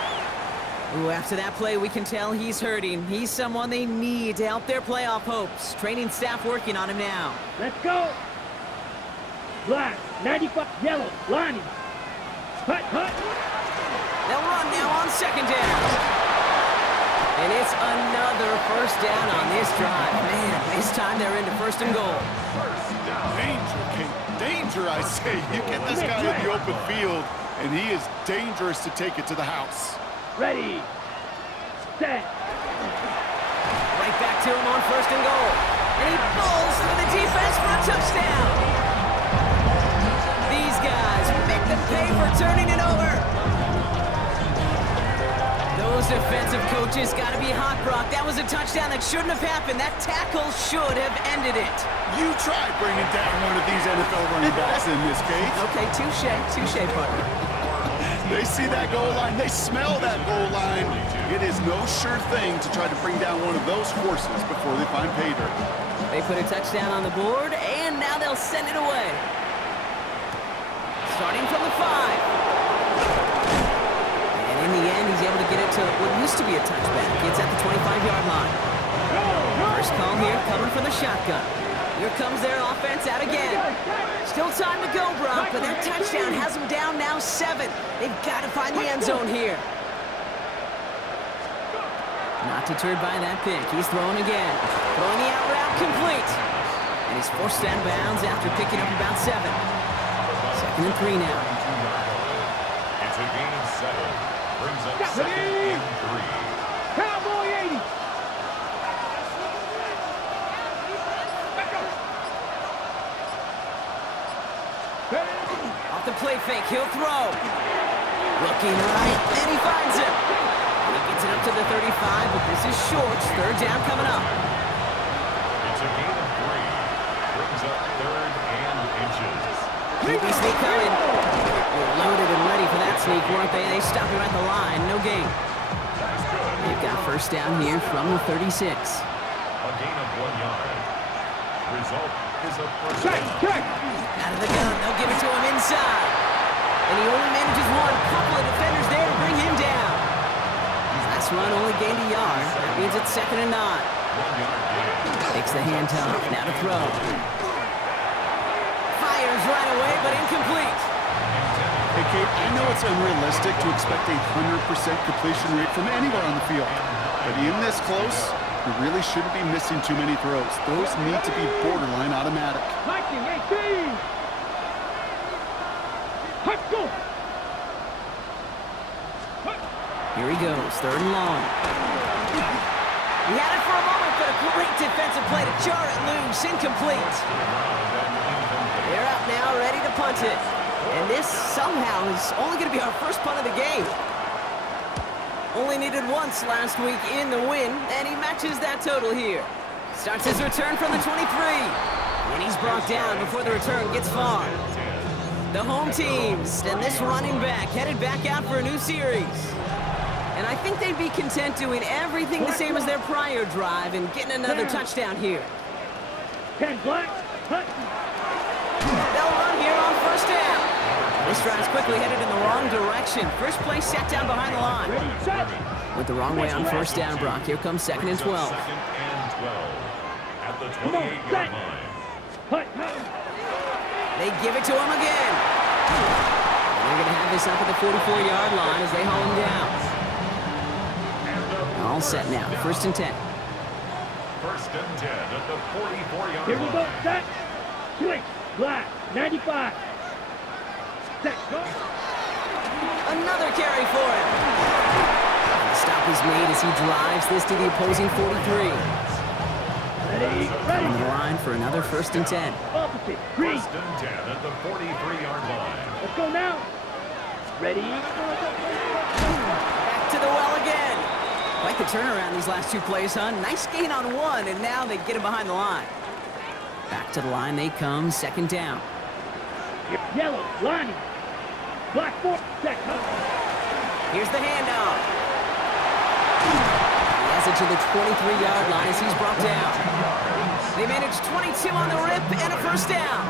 Ooh, after that play, we can tell he's hurting. He's someone they need to help their playoff hopes. Training staff working on him now. Let's go. Black, 95, yellow, lining. Hut. They'll run now on second down. And it's another first down on this drive. Man, this time they're into first and goal. Danger, King. Danger, I say. You get this guy in the open field, and he is dangerous to take it to the house. Ready, set. Right back to him on first and goal. And he pulls through the defense for a touchdown. These guys make them pay for turning it over. Those defensive coaches got to be hot, Brock. That was a touchdown that shouldn't have happened. That tackle should have ended it. You try bringing down one of these NFL running backs in this case. Okay, touche, partner. They see that goal line. They smell that goal line. It is no sure thing to try to bring down one of those horses before they find pay dirt. They put a touchdown on the board, and now they'll send it away. Starting from the 5. And in the end, he's able to get it to what used to be a touchback. It's at the 25-yard line. First call here, coming from the shotgun. Here comes their offense out again. Still time to go, Brock, but their touchdown has them down now 7. They've got to find the end zone here. Not deterred by that pick. He's throwing again. Throwing the out route complete. And he's forced out of bounds after picking up about 7. 2nd and 3 now. It's a gain of 7. Brings up 2nd and 3. Cowboy 80. Off the play fake, he'll throw. Looking right, and he finds him. He gets it up to the 35, but this is short. 3rd down coming up. It's a gain of 3. Brings up 3rd and inches. QB sneak coming. They're loaded and ready for that sneak, weren't they? They stopped him at the line. No gain. That's good. They've got first down here from the 36. A gain of 1 yard. Result is a first Check, down. check. Out of the gun, they'll give it to him inside. And he only manages one. Couple of defenders there to bring him down. Last run only gained a yard. That means it's 2nd and 9. 1 yard gain. Takes the handoff. Now to throw. Fires right away, but incomplete. Hey, Kate, I know it's unrealistic to expect a 100% completion rate from anywhere on the field. But in this close, you really shouldn't be missing too many throws. Those need to be borderline automatic. Viking 18. Hut, go. Here he goes. 3rd and long. He had it for a moment, but a great defensive play to jar it loose. Incomplete. They're up now, ready to punt it. And this somehow is only going to be our first punt of the game. Only needed once last week in the win, and he matches that total here. Starts his return from the 23. And he's brought down before the return gets far. The home teams and this running back headed back out for a new series. And I think they'd be content doing everything the same as their prior drive and getting another touchdown here. 10 black. Hut. They'll run here on first down. This drive's quickly headed in the wrong direction. First play set down behind the line. Ready, set. Went the wrong way on first down, Brock. Here comes 2nd and 12. 2nd and 12. At the Come on, 28-yard set. line. Hut. They give it to him again. And they're going to have this up at the 44-yard line as they haul him down. All set now. 1st and 10. 1st and 10 at the 44-yard Here we go, line. set. Switch. Black. 95. Set. Go. Another carry for him. Stop is made as he drives this to the opposing 43. Ready. On Ready. the line for another 1st and 10. Opposite. Green. 1st and 10 at the 43-yard line. Let's go now. Ready. Back to the well again. Like the turnaround these last 2 plays, huh? Nice gain on 1, and now they get him behind the line. Back to the line they come, 2nd down. Yellow. Lining. Black 4. Set. Hut. Here's the handoff. He has it to the 23-yard line as he's brought down. They managed 22 on the rip and a first down.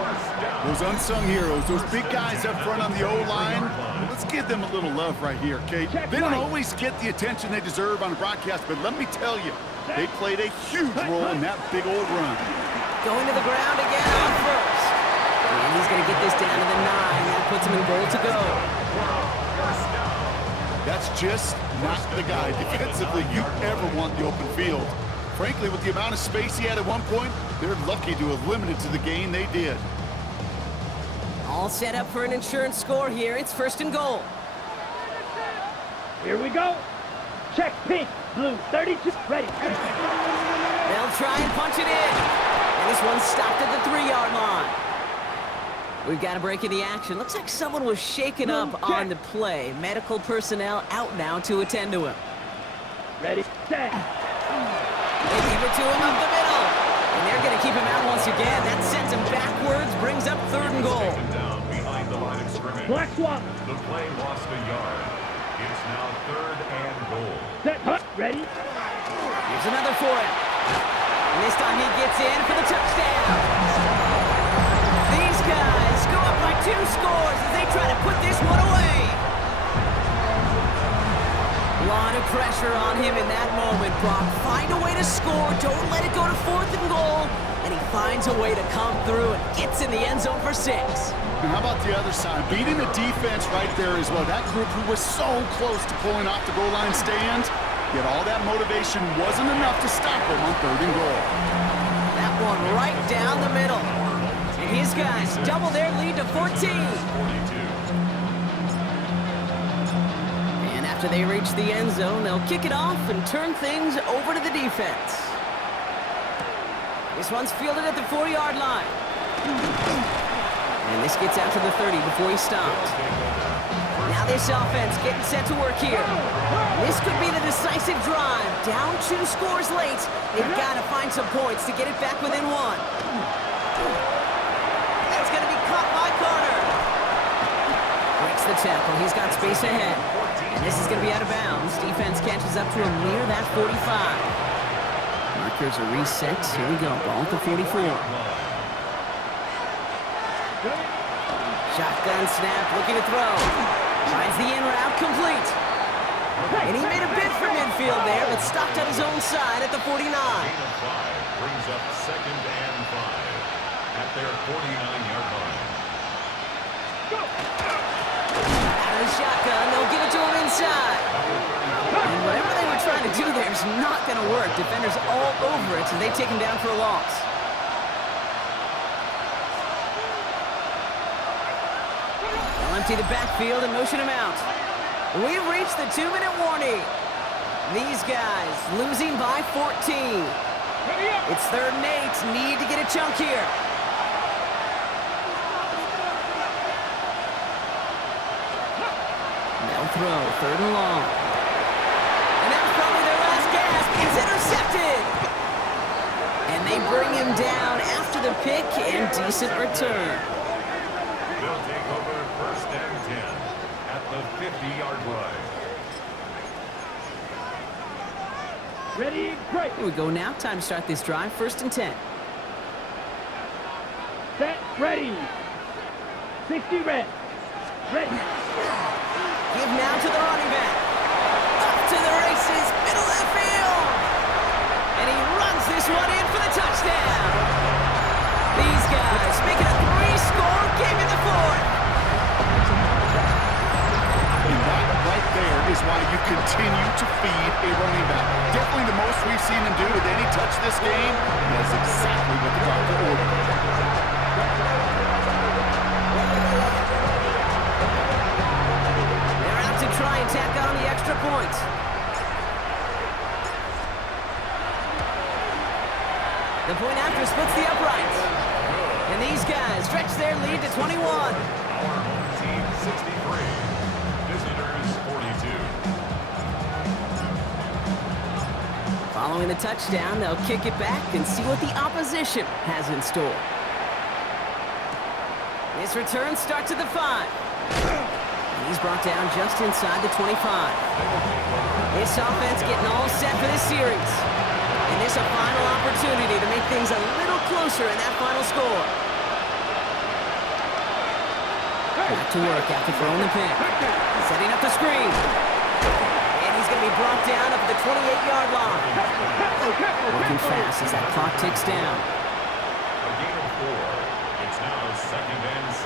Those unsung heroes, those big guys up front on the O-line, let's give them a little love right here, Kate. They don't always get the attention they deserve on a broadcast, but let me tell you, they played a huge role in that big old run. Going to the ground again on first. And he's going to get this down to the 9. That puts him in goal to go. That's just not the guy defensively you ever want the open field. Frankly, with the amount of space he had at one point, they're lucky to have limited to the gain they did. All set up for an insurance score here. It's 1st and goal. Here we go. Check. Pink. Blue. 32. Ready. They'll try and punch it in. And this one's stopped at the 3-yard line. We've got a break in the action. Looks like someone was shaken up on the play. Medical personnel out now to attend to him. Ready. Set. They give it to him up the middle. And they're going to keep him out once again. That sends him backwards, brings up 3rd and goal. Taken down behind the line of scrimmage. scrimmage. Black swap. The play lost a yard. It's now 3rd and goal. Set, hut, ready. Here's another for him. And this time he gets in for the touchdown. These guys go up by 2 scores as they try to put this one away. A lot of pressure on him in that moment, Brock. Find a way to score. Don't let it go to 4th and goal. And he finds a way to come through and gets in the end zone for 6. And how about the other side? Beating the defense right there as well. That group who was so close to pulling off the goal line stand, yet all that motivation wasn't enough to stop them on 3rd and goal. That one right down the middle. And his guys double their lead to 14. 42. And after they reach the end zone, they'll kick it off and turn things over to the defense. This one's fielded at the 4-yard line. And this gets out to the 30 before he stopped. Now this offense getting set to work here. This could be the decisive drive. Down 2 scores late. They've got to find some points to get it back within 1. That's going to be caught by Carter. Breaks the tackle. He's got space ahead. And this is going to be out of bounds. Defense catches up to him near that 45. Markers are reset. Here we go. Ball at the 44. Shotgun snap, looking to throw. Finds the in route, complete. And he made a bid for midfield there, but stopped on his own side at the 49. Gain of 5 brings up 2nd and 5 at their 49-yard line. Out of the shotgun, they'll give it to him inside. And whatever they were trying to do there is not going to work. Defenders all over it, so they take him down for a loss. They'll empty the backfield and motion him out. We've reached the 2-minute warning. These guys losing by 14. It's 3rd and 8. Need to get a chunk here. They'll throw 3rd and long. And that was probably their last gasp. It's intercepted. And they bring him down after the pick and decent return. They'll take over 1st and 10 at the 50-yard line. Ready, break. Here we go now. Time to start this drive. 1st and 10. Set, ready. 60 red. Ready. Give now to the running back. Up to the races. Middle of the field. And he runs this one in for the touchdown. These guys making a 3-score game in the 4th. And that right there is why you continue to feed a running back. Definitely the most we've seen him do with any touch this game. And that's exactly what the doctor ordered. They're out to try and tack on the extra point. The point after splits the uprights. And these guys stretch their lead to 21. Our home team 63. Visitors 42. Following the touchdown, they'll kick it back and see what the opposition has in store. This return starts at the 5. And he's brought down just inside the 25. This offense getting all set for this series. And this a final opportunity to make things a little closer in that final score. Back to work after throwing the pick. Setting up the screen. And he's going to be brought down up at the 28-yard line. Working fast as that clock ticks down. A gain of 4. It's now 2nd and 6.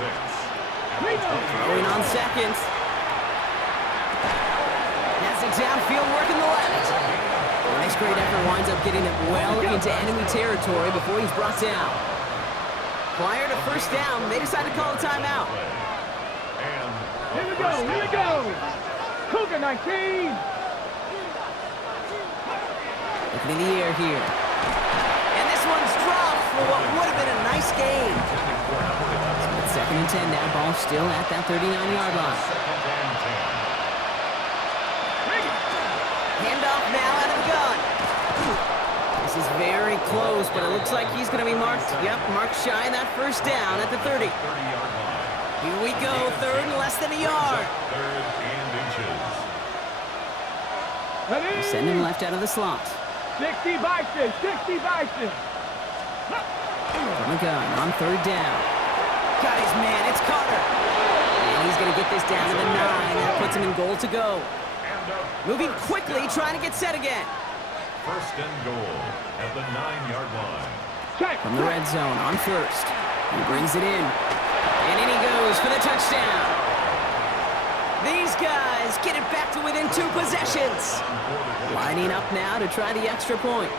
Throwing on 2nd. Has it downfield working the left. And this great effort winds up getting him well into enemy territory before he's brought down. Prior to 1st down, they decide to call a timeout. Here we go, here we go. Cougar 19. Looking in the air here. And this one's dropped for what would have been a nice gain. It's 2nd and 10 now. Ball still at that 39-yard line. Handoff now out of the gun. This is very close, but it looks like he's going to be marked. Yep, marked shy of that 1st down at the 30. Here we go, third and less than a yard. Third and inches. Ready? Send him left out of the slot. 60 Bison, 60 Bison. From the gun on third down. Got his man, it's Carter. And he's going to get this down to the 9. That puts him in goal to go. Moving quickly, trying to get set again. First and goal at the 9-yard line. Check. From the red zone on first. He brings it in. And in he goes for the touchdown. These guys get it back to within 2 possessions. Lining up now to try the extra point.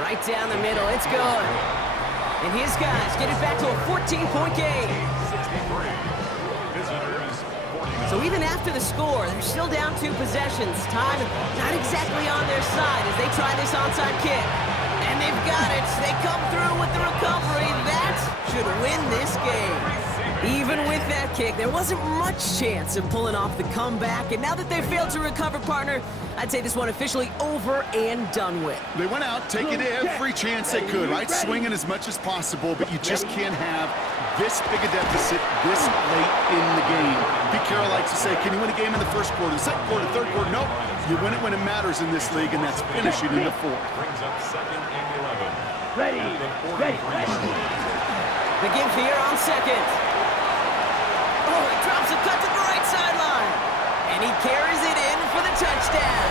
Right down the middle, it's good. And his guys get it back to a 14-point game. 63. Visitors 49. So even after the score, they're still down 2 possessions. Time not exactly on their side as they try this onside kick. And they've got it. They come through with the recovery. That should win this game. Even with that kick, there wasn't much chance of pulling off the comeback. And now that they failed to recover, partner, I'd say this one officially over and done with. They went out taking every chance they could, right? Swinging as much as possible, but you just can't have this big a deficit this late in the game. Pete Carroll likes to say, can you win a game in the first quarter, the second quarter, third quarter? Nope. You win it when it matters in this league, and that's finishing in the fourth. Brings up second and 11. Ready. Ready. The give here on second. Oh, he drops a cut to the right sideline. And he carries it in for the touchdown.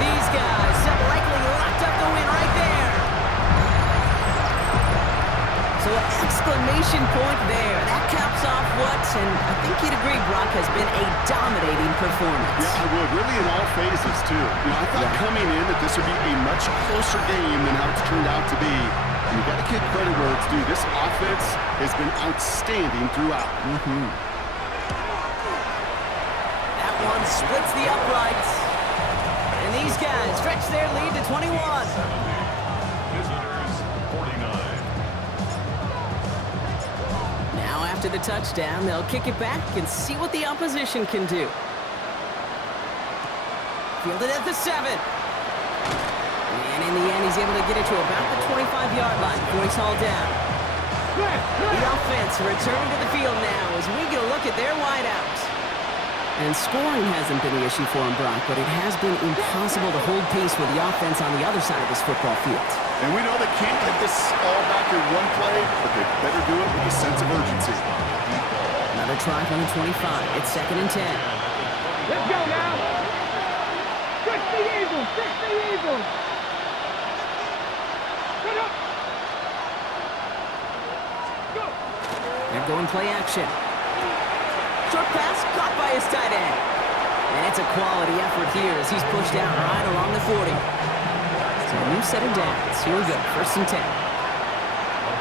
These guys have likely locked up the win right there. So an exclamation point there. That caps off what, and I think you'd agree, Brock, has been a dominating performance. Yeah, I would. Really in all phases, too. You know, I thought coming in that this would be a much closer game than how it's turned out to be. And you got to give credit where it's due. This offense has been outstanding throughout. That one splits the uprights. And these guys stretch their lead to 21. Visitors 49. Now after the touchdown, they'll kick it back and see what the opposition can do. Fielded at the 7. And in the end, he's able to get it to about the 25-yard line before he's hauled down. The offense returning to the field now as we get a look at their wideouts. And scoring hasn't been the issue for him, Brock, but it has been impossible to hold pace with the offense on the other side of this football field. And we know they can't get this all back in one play, but they better do it with a sense of urgency. Another try from the 25. It's second and 10. Let's go now. 60 Eagles, 60 Eagles. Get up. Go. They're going play action. Short pass caught by his tight end. And it's a quality effort here as he's pushed out right along the 40. So a new set of downs. Here we go, first and 10. A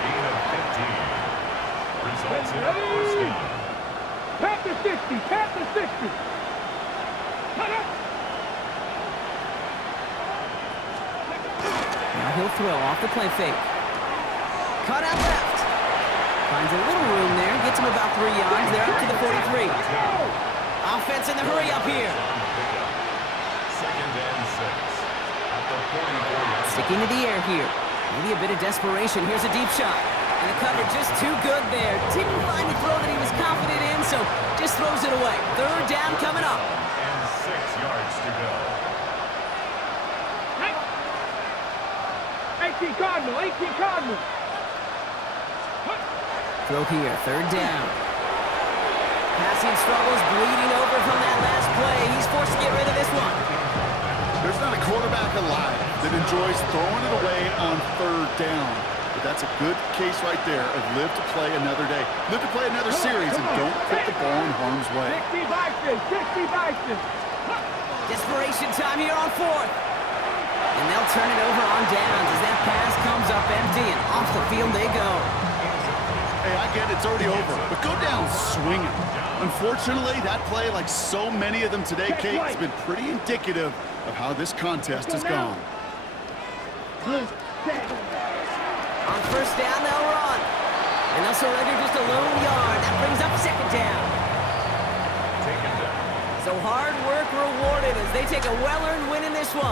gain of 15. Results in a first down. Tap the 60, tap the 60. Cut up. Now he'll throw off the play fake. Cut out left. Finds a little room there. Gets him about 3 yards. They're up to the 43. Offense in the hurry up here. Second and 6. At the 44. Sticking to the air here. Maybe a bit of desperation. Here's a deep shot. And the cover just too good there. Didn't find a throw that he was confident in, so just throws it away. Third down coming up. And 6 yards to go. 18 Cardinal, 18 Cardinal. Throw here, third down. Passing struggles, bleeding over from that last play. He's forced to get rid of this one. There's not a quarterback alive that enjoys throwing it away on third down. But that's a good case right there of live to play another day. Live to play another series and don't put the ball in harm's way. 60 Bison, 60 Bison. Desperation time here on fourth. And they'll turn it over on downs as that pass comes up empty and off the field they go. Hey, I get it's already over, but go down swinging. Unfortunately, that play, like so many of them today, Kate, has been pretty indicative of how this contest has gone. On first down, they'll run. And they'll surrender just a lone yard. That brings up second down. Taken down. So hard work rewarded as they take a well-earned win in this one.